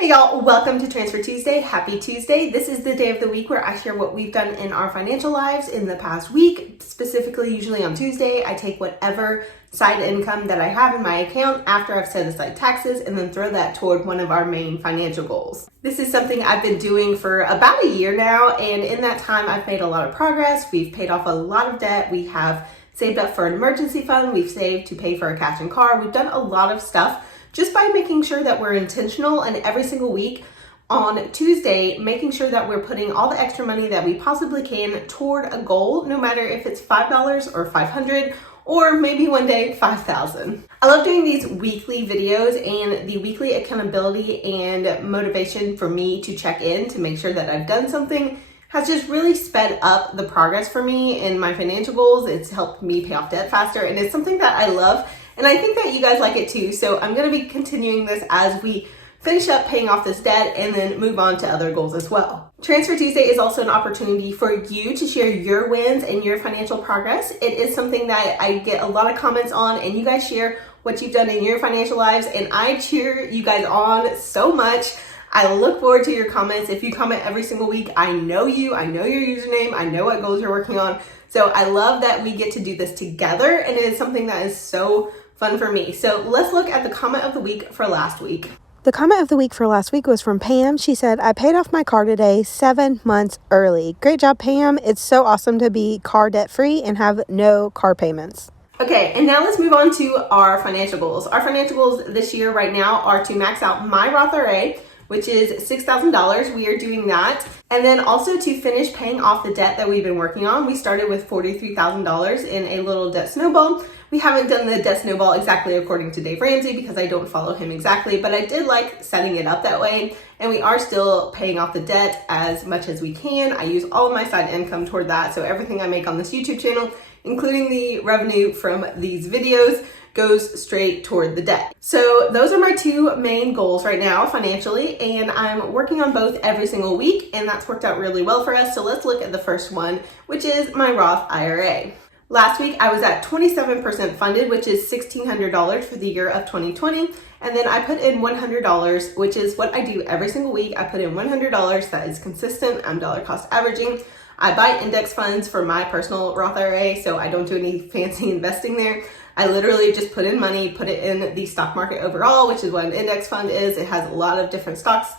Hey y'all, welcome to Transfer Tuesday. Happy Tuesday. This is the day of the week where I share what we've done in our financial lives in the past week. Specifically, usually on Tuesday, I take whatever side income that I have in my account after I've set aside taxes and then throw that toward one of our main financial goals. This is something I've been doing for about a year now, and in that time, I've made a lot of progress. We've paid off a lot of debt. We have saved up for an emergency fund. We've saved to pay for a cash and car. We've done a lot of stuff just by making sure that we're intentional, and every single week on Tuesday, making sure that we're putting all the extra money that we possibly can toward a goal, no matter if it's $5 or $500 or maybe one day $5,000. I love doing these weekly videos, and the weekly accountability and motivation for me to check in to make sure that I've done something has just really sped up the progress for me in my financial goals. It's helped me pay off debt faster, and it's something that I love. And I think that you guys like it too. So I'm going to be continuing this as we finish up paying off this debt and then move on to other goals as well. Transfer Tuesday is also an opportunity for you to share your wins and your financial progress. It is something that I get a lot of comments on, and you guys share what you've done in your financial lives, and I cheer you guys on so much. I look forward to your comments. If you comment every single week, I know you, I know your username, I know what goals you're working on. So I love that we get to do this together, and it is something that is so fun for me. So let's look at the comment of the week for last week. The comment of the week for last week was from Pam. She said, I paid off my car today 7 months early. Great job, Pam. It's so awesome to be car debt free and have no car payments. Okay, and now let's move on to our financial goals. Our financial goals this year right now are to max out my Roth IRA, which is $6,000. We are doing that. And then also to finish paying off the debt that we've been working on. We started with $43,000 in a little debt snowball. We haven't done the debt snowball exactly according to Dave Ramsey because I don't follow him exactly, but I did like setting it up that way. And we are still paying off the debt as much as we can. I use all of my side income toward that. So everything I make on this YouTube channel, including the revenue from these videos, goes straight toward the debt. So those are my two main goals right now financially, and I'm working on both every single week, and that's worked out really well for us. So let's look at the first one, which is my Roth IRA. Last week, I was at 27% funded, which is $1,600 for the year of 2020. And then I put in $100, which is what I do every single week. I put in $100. That is consistent. I'm dollar cost averaging. I buy index funds for my personal Roth IRA, so I don't do any fancy investing there. I literally just put in money, put it in the stock market overall, which is what an index fund is. It has a lot of different stocks.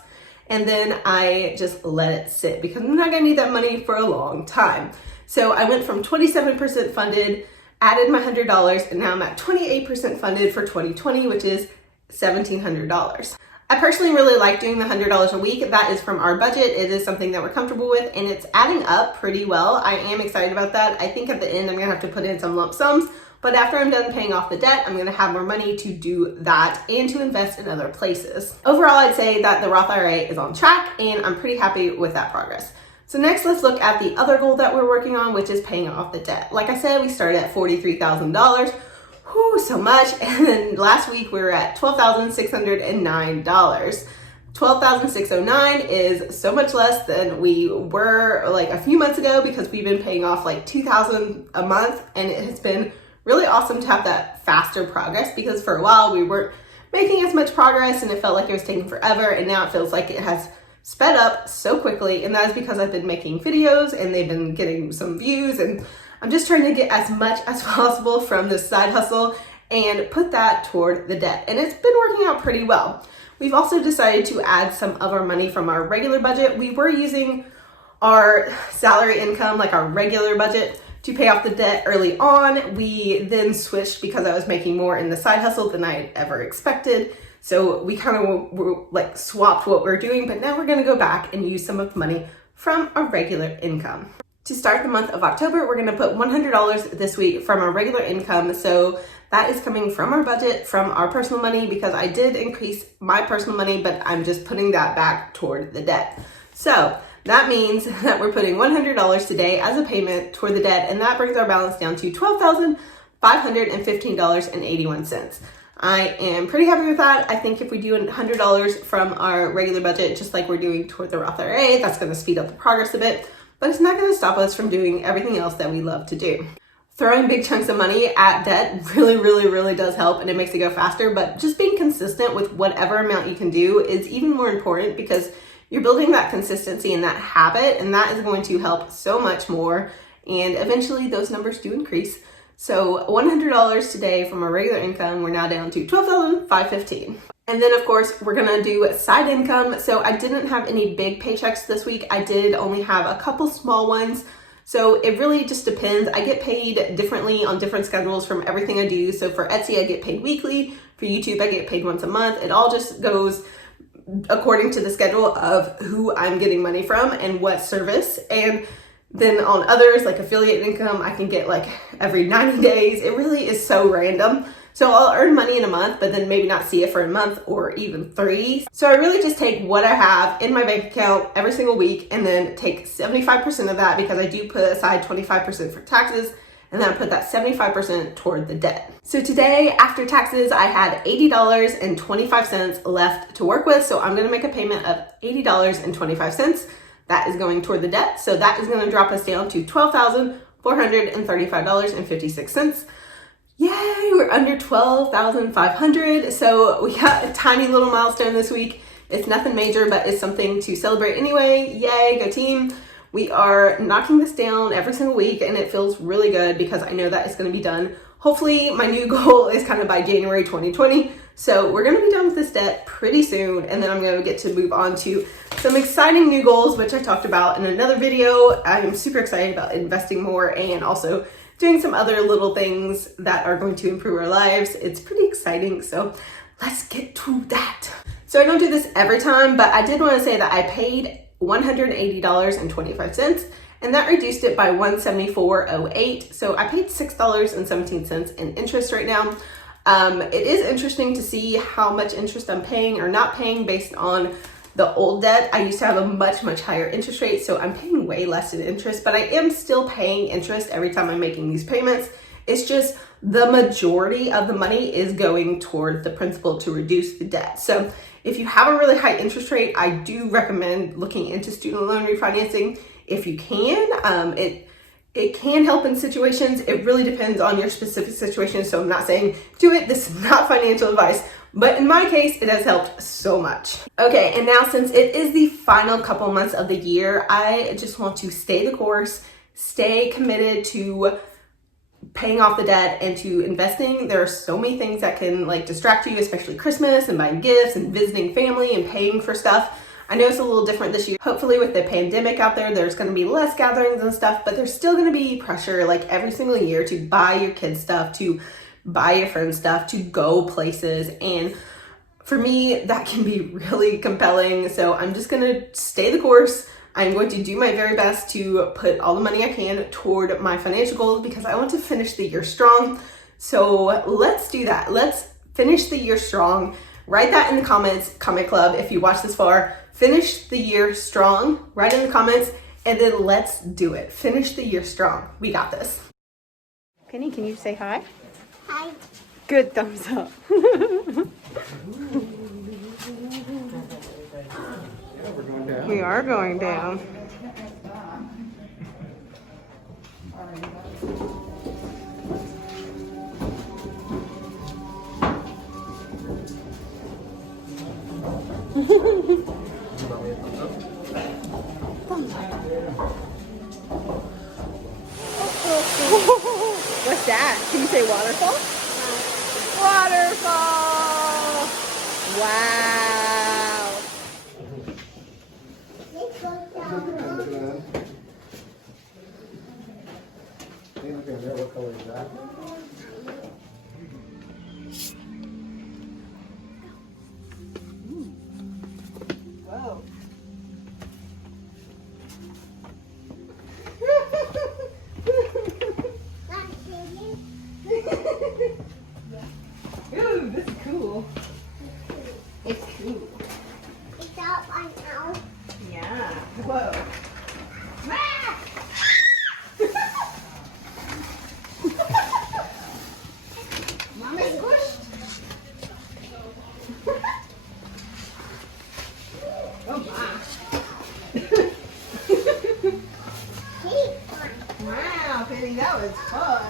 And then I just let it sit because I'm not going to need that money for a long time. So I went from 27% funded, added my $100, and now I'm at 28% funded for 2020, which is $1,700. I personally really like doing the $100 a week. That is from our budget. It is something that we're comfortable with, and it's adding up pretty well. I am excited about that. I think at the end I'm gonna have to put in some lump sums, but after I'm done paying off the debt, I'm gonna have more money to do that and to invest in other places. Overall, I'd say that the Roth IRA is on track, and I'm pretty happy with that progress. So next, let's look at the other goal that we're working on, which is paying off the debt. Like I said, we started at $43,000. Whew, so much. And then last week we were at $12,609. $12,609 is so much less than we were like a few months ago because we've been paying off like $2,000 a month, and it has been really awesome to have that faster progress because for a while we weren't making as much progress and it felt like it was taking forever, and now it feels like it has sped up so quickly, and that is because I've been making videos and they've been getting some views, and I'm just trying to get as much as possible from this side hustle and put that toward the debt, and it's been working out pretty well. We've also decided to add some of our money from our regular budget. We were using our salary income, like our regular budget, to pay off the debt early on. We then switched because I was making more in the side hustle than I ever expected. So we kind of like swapped what we're doing, but now we're gonna go back and use some of the money from our regular income. To start the month of October, we're gonna put $100 this week from our regular income. So that is coming from our budget, from our personal money, because I did increase my personal money, but I'm just putting that back toward the debt. So that means that we're putting $100 today as a payment toward the debt, and that brings our balance down to $12,515.81. I am pretty happy with that. I think if we do $100 from our regular budget, just like we're doing toward the Roth IRA, that's gonna speed up the progress a bit, but it's not gonna stop us from doing everything else that we love to do. throwing big chunks of money at debt really does help, and it makes it go faster. But just being consistent with whatever amount you can do is even more important, because you're building that consistency and that habit, and that is going to help so much more. And eventually those numbers do increase. So $100 today from our regular income, we're now down to $12,515. And then of course we're gonna do side income. So I didn't have any big paychecks this week. I did only have a couple small ones. So it really just depends. I get paid differently on different schedules from everything I do. So for Etsy, I get paid weekly. For YouTube, I get paid once a month. It all just goes according to the schedule of who I'm getting money from and what service. And then on others, like affiliate income, I can get like every 90 days. It really is so random. So I'll earn money in a month, but then maybe not see it for a month or even 3. So I really just take what I have in my bank account every single week and then take 75% of that, because I do put aside 25% for taxes, and then I put that 75% toward the debt. So today, after taxes, I had $80.25 left to work with. So I'm gonna make a payment of $80.25. That is going toward the debt. So that is gonna drop us down to $12,435.56. Yay, we're under 12,500. So we got a tiny little milestone this week. It's nothing major, but it's something to celebrate anyway. Yay, go team. We are knocking this down every single week, and it feels really good because I know that it's gonna be done. Hopefully my new goal is kind of by January 2020. So we're gonna be done with this debt pretty soon, and then I'm gonna get to move on to some exciting new goals, which I talked about in another video. I'm super excited about investing more and also doing some other little things that are going to improve our lives. It's pretty exciting, so let's get to that. So I don't do this every time, but I did want to say that I paid $180.25, and that reduced it by $174.08. So I paid $6.17 in interest right now. It is interesting to see how much interest I'm paying or not paying based on the old debt. I used to have a much higher interest rate, so I'm paying way less in interest, but I am still paying interest every time I'm making these payments. It's just the majority of the money is going toward the principal to reduce the debt. So if you have a really high interest rate, I do recommend looking into student loan refinancing if you can. It can help in situations. It really depends on your specific situation. So I'm not saying do it. This is not financial advice, but in my case, it has helped so much. Okay, and now since it is the final couple months of the year, I just want to stay the course, stay committed to paying off the debt and to investing. There are so many things that can like distract you, especially Christmas and buying gifts and visiting family and paying for stuff. I know it's a little different this year. Hopefully with the pandemic out there, there's gonna be less gatherings and stuff, but there's still gonna be pressure like every single year to buy your kids stuff, to buy your friends stuff, to go places. And for me, that can be really compelling. So I'm just gonna stay the course. I'm going to do my very best to put all the money I can toward my financial goals because I want to finish the year strong. So let's do that. Let's finish the year strong. Write that in the comments, comment club, if you watch this far. Finish the year strong. Write in the comments, and then let's do it. Finish the year strong. We got this. Penny, can you say hi? Hi. Good, thumbs up. We are going down. What's that? Can you say waterfall? Waterfall! Wow! Let's go down. What color is that? Whoa. Ooh, this is cool. It's cool. It's out right now. Yeah. Whoa. Ah! Mama squished. Oh my. Hey, Wow, Penny, that was fun.